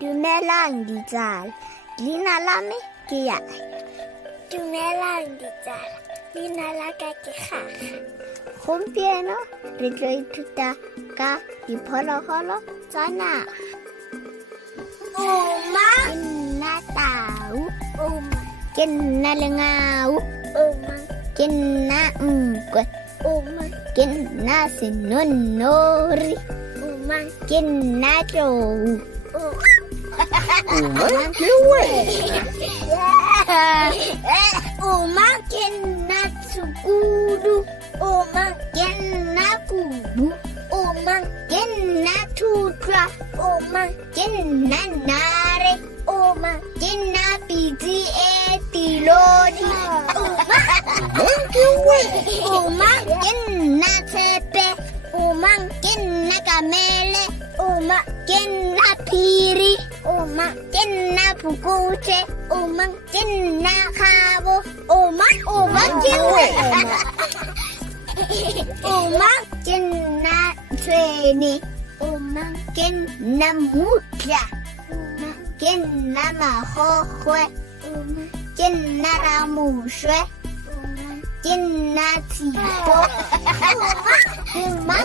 Dumelang ditsala, leina la me ke Yae. Dumelang ditsala, leina la ka ke Kgaga. Gompieno re tlo ithuta ka diphologolo tsa naga. Uma, Ke nna tau, uma, ke nna lengau, uma, ke nna nkwe, uma, ke nna senonori, uma, ke nna tlou. uma. Uma Ke nna tshukudu, uma, ke nna kudu, uma, ke nna thutlwa, uma, ke nna nare, uma, ke nna pitsi e tilodi. uma, Ke nna tshepe, uma, ke nna kamele, uma, ke nna phiri, uma, ke nna phukuthe, uma, ke nna kgabo, uma, uma, ke wena. uma, Ke nna tshwene, uma, ke nna mutla, uma, ke nna magogwe, uma, ke nna ramošwe, uma. ke nna tshipo. Uma,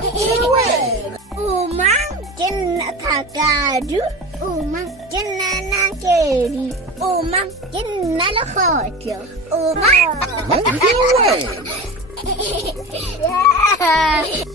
uma, Ke nna thakadu, uma, ke nna nakedi, uma, ke nna legotlo. uma. Yeah.